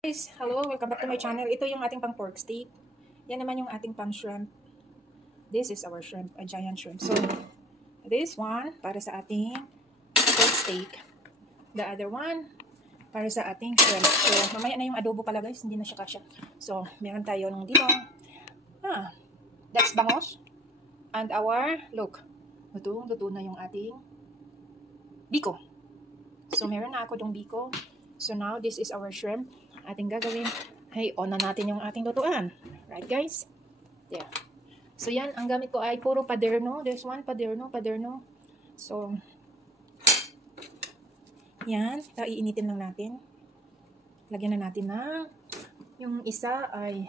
Guys, hello, welcome back to my channel. Ito yung ating pang pork steak. Yan naman yung ating pang shrimp. This is our shrimp, a giant shrimp. So, this one para sa ating pork steak. The other one para sa ating shrimp. So, mamaya na yung adobo pala guys, hindi na siya kasya. So, meron tayo ng dito. That's bangos. And our, look, luto na yung ating biko. So, meron na ako dong biko. So, now this is our shrimp. Ating gagawin, hey, on na natin yung ating lutuan. Right, guys? Yeah. So, yan, ang gamit ko ay puro paderno. There's one paderno. So, yan, iinitin lang natin. Lagyan na natin na yung isa ay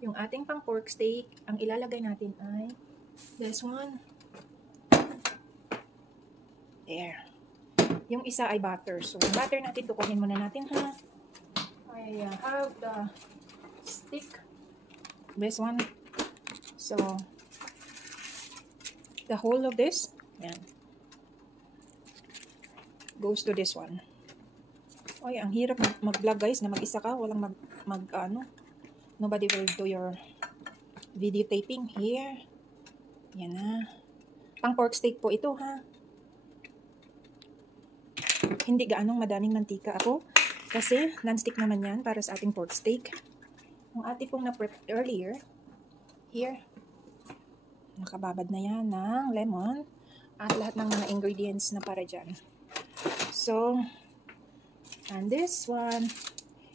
yung ating pang pork steak. Ang ilalagay natin ay this one. There. Yung isa ay butter. So, yung butter natin, tukunin muna natin, ha? I have the stick, this one, so the whole of this, yan, goes to this one. Oy, ang hirap mag-vlog guys, na mag-isa ka, walang nobody will do your videotaping here. Yan na, pang pork steak po ito, ha, hindi gaanong madaming mantika ako. Kasi, non-stick naman yan para sa ating pork steak. Yung ating pong na-prep earlier, here, nakababad na yan ng lemon at lahat ng mga ingredients na para dyan. So, and this one,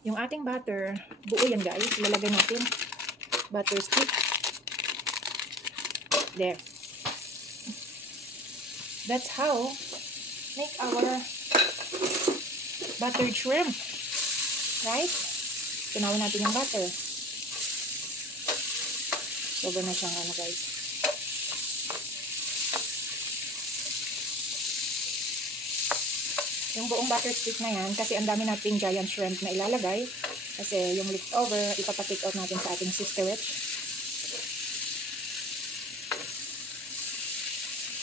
yung ating butter, buo yan guys, ilalagay natin, butter stick. There. That's how make our buttered shrimp. Right? Tunawin natin yung butter. Sobra na siyang guys. Yung buong butter stick na yan, kasi ang dami nating giant shrimp na ilalagay. Kasi yung leftover, ipapatake out natin sa ating sisterage.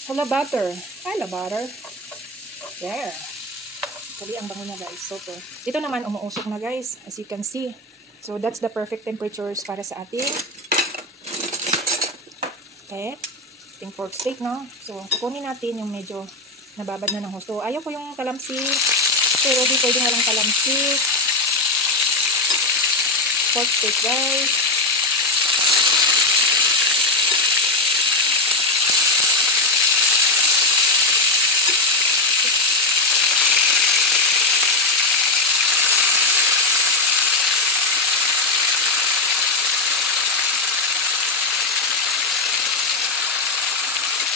Hala butter. Hala butter. There. Sabi ang bango niya guys. Super. Ito naman umuusok na guys. As you can see. So that's the perfect temperatures para sa ating ating pork steak, no? So kukunin natin yung medyo nababad na ng husto. Ayaw ko yung kalamsik. Pero di pwedeng walang kalamsik. Pork steak guys.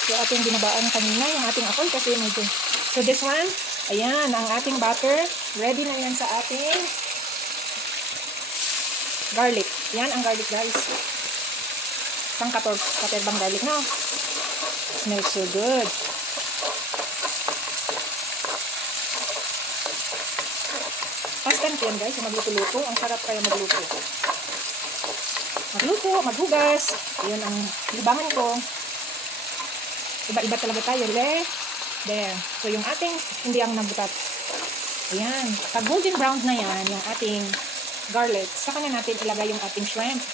So, ating binabaan kanina, yung ating apoy kasi medyo. So, this one, ayan, ang ating butter. Ready na yan sa ating garlic. Yan ang garlic, guys. Isang katerbang garlic, no? Smells so good. Instant yan, guys. Magluto-luto. Ang sarap kaya magluto. Maghugas. Ayan ang libangan ko. Iba-iba talaga tayo. There. So, yung ating hindi ang nabutat. Ayan. Pag golden brown na yan, yung ating garlic, saka na natin ilagay yung ating shrimp.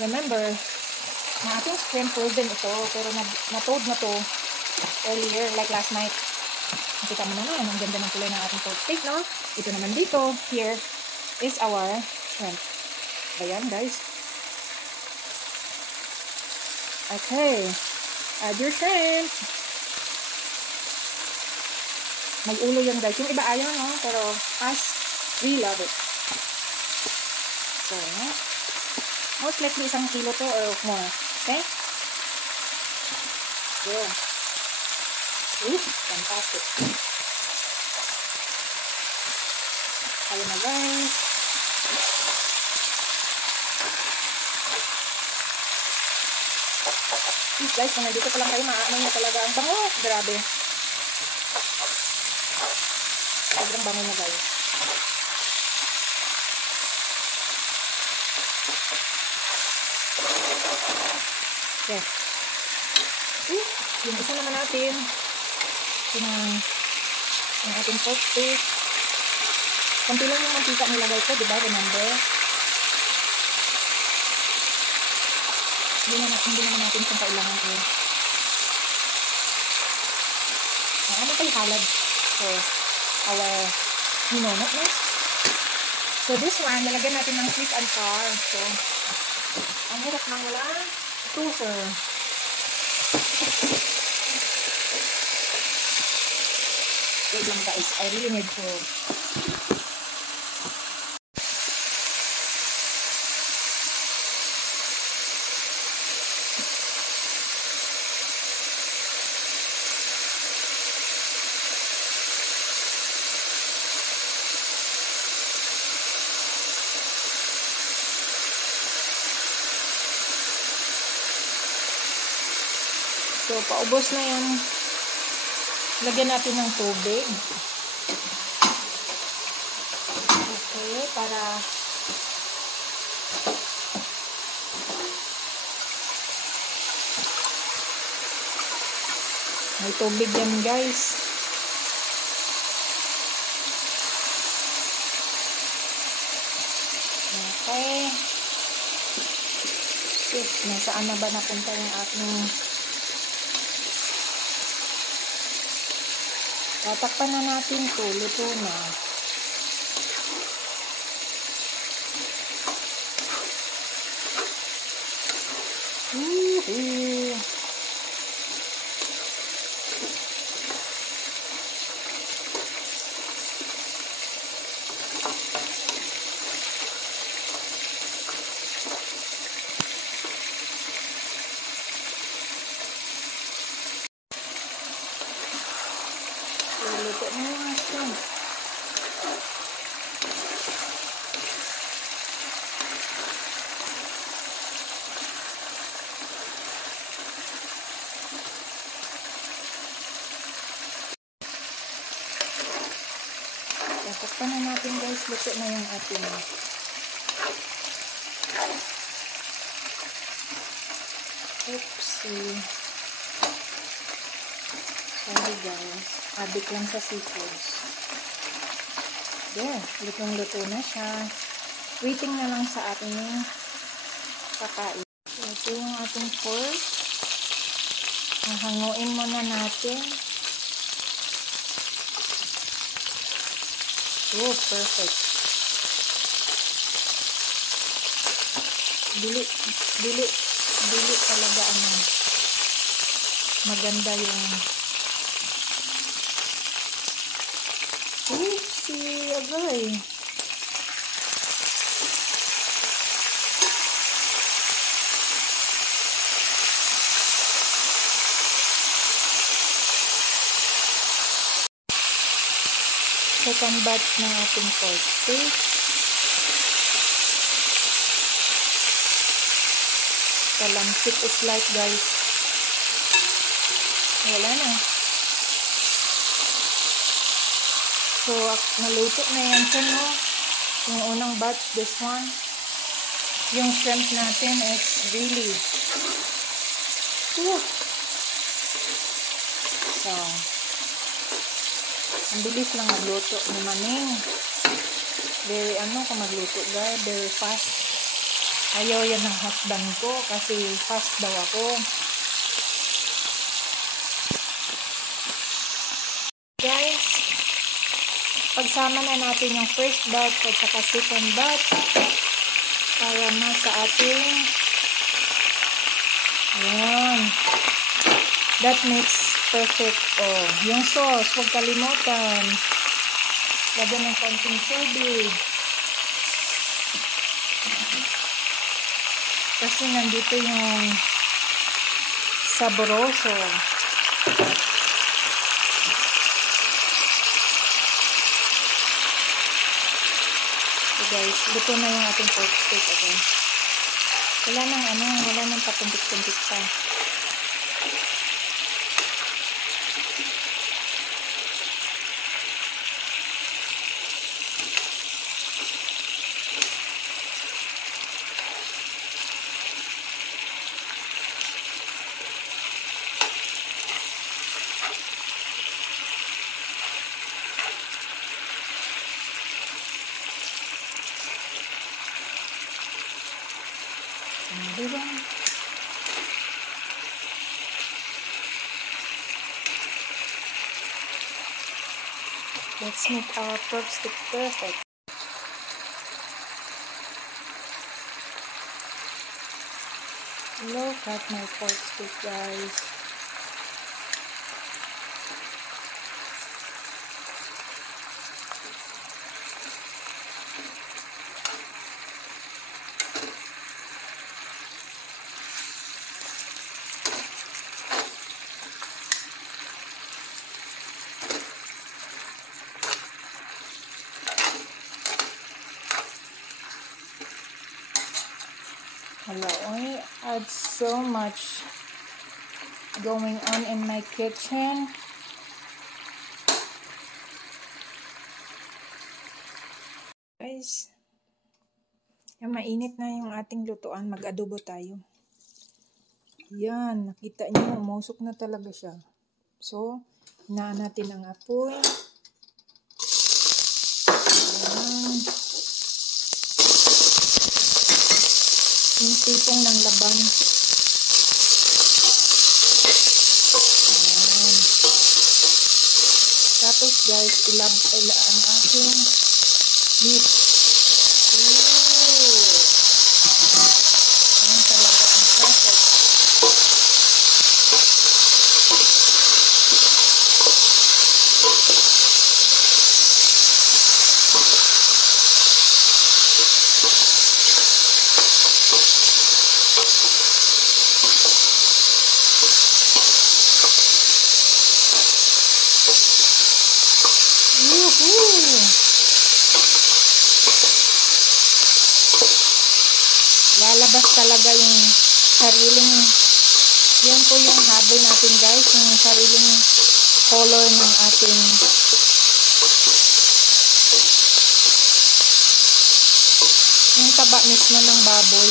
Remember, na ating shrimp frozen ito, pero na-toad na to earlier, like last night. Nakita mo naman, ang ganda ng kulay ng ating pork steak, no? Ito naman dito, here is our shrimp. Ayan, guys. Okay. Add your shrimp. May ulo yan guys. Yung iba ayaw, no? Pero us, we love it. So, most likely 1 kilo to or more. Okay? Yeah. Fantastic. Ayun na guys. Please guys, kung nandito pa lang kayo, maaamoy na talaga ang bango. Grabe. Sobrang bango na guys. Okay. Yung isa naman natin. Yung ating pork steak. Kunti lang yung mantika nilagay ko, diba? Remember? Hindi naman natin kung kailangan eh. Ano tayo halad for our, notness? So this one, nalagyan natin ng sweet and sour. So, ang hirap nang wala toaster. Wait lang guys, I really need to So, paubos na yan. Lagyan natin ng tubig. Okay, para may tubig yan, guys. Okay. Shit, nasaan na ba napunta yung aking... Tatakpan na natin ito. Luto na. Woohoo! Luto na yung asin. Tatakpan na natin guys. Luto na yung atin. Oopsie. Sorry guys. Adik lang sa seafoods. There. Lutong-luto na siya. Waiting na lang sa ating kakain. So, ito yung ating pork. Hanguin muna natin. Oh, perfect. Dili talaga maganda yung oopsie, agay. Second batch ng ating pork steak. Talamsik is like guys. Wala na. So, naluto na yan siya, no? Yung unang batch, this one. Yung shrimp natin is really so, ang bilis lang magluto naman eh. Very kung magluto guys, very fast. Ayaw yan ng husband ko kasi fast daw ako. Guys, pagsama na natin yung first batch at saka second batch para na sa ating ayan. That makes perfect. Oh, yung sauce, huwag kalimutan. Lagyan ng konting tubig. Kasi nandito yung saboroso. So guys, luto na yung ating pork steak. Okay. Wala nang papuntik-puntik pa. Another one. Let's make our pork stick perfect. Look at my pork stick, guys. Hello, I had so much going on in my kitchen. Guys, mainit na yung ating lutuan. Mag-adobo tayo. Yan, nakita niyo, umusok na talaga siya. So, hinaan natin ang apoy. Yan. Yung tipong ng laban. Ayan. Tapos guys, ang aking meat. Yan talaga ang perfect. Lalabas talaga yung sariling, yun po yung habol natin guys, yung sariling color ng ating yung taba mismo ng baboy.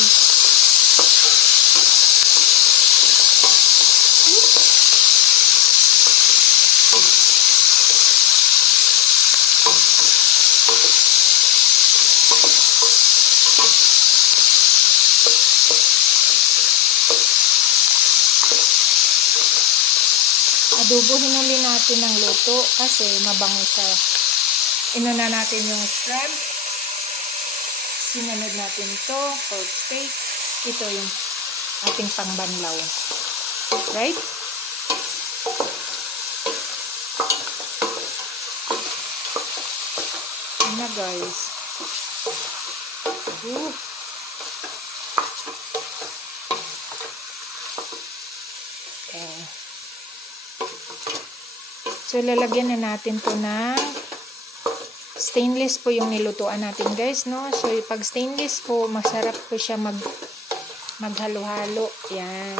Adobo, hinuli natin ng luto kasi mabango siya. Inuna natin yung shrimp. Sinunod natin ito, pork steak. Ito yung ating pangbanlaw. Right? Yan na guys. Okay. So, lalagyan na natin to ng stainless po yung nilutuan natin guys, no? So, pag stainless po, masarap po siya maghalo-halo. Yan.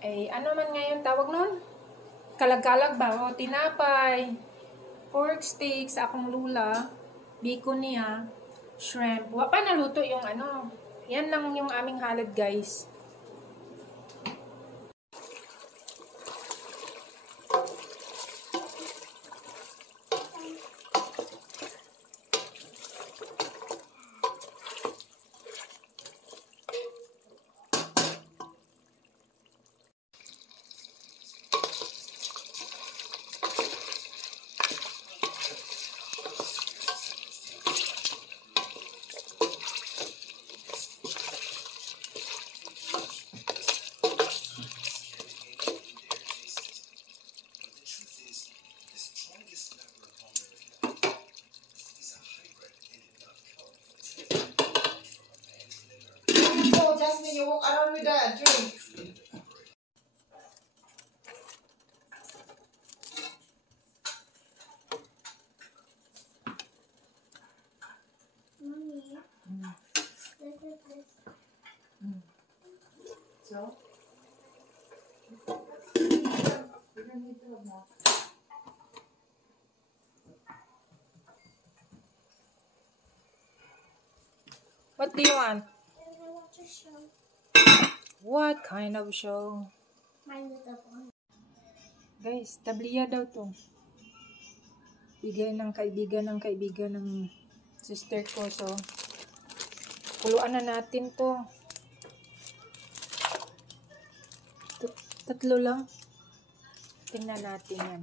Eh, ano man ngayon tawag nun? Kalag-kalag ba? O, tinapay, pork steak sa akong lula, biko niya, shrimp. Wa pa naluto yung ano. Yan lang yung aming halad, guys. Jasmine, you walk around with that drink. Mommy, look at this. So? What do you want? I want to show. What kind of show? My Little Pony. Guys, tabliya daw to. Bigay ng kaibigan ng sister ko. So, kuluan na natin to. Tatlo lang. Tingnan natin yan.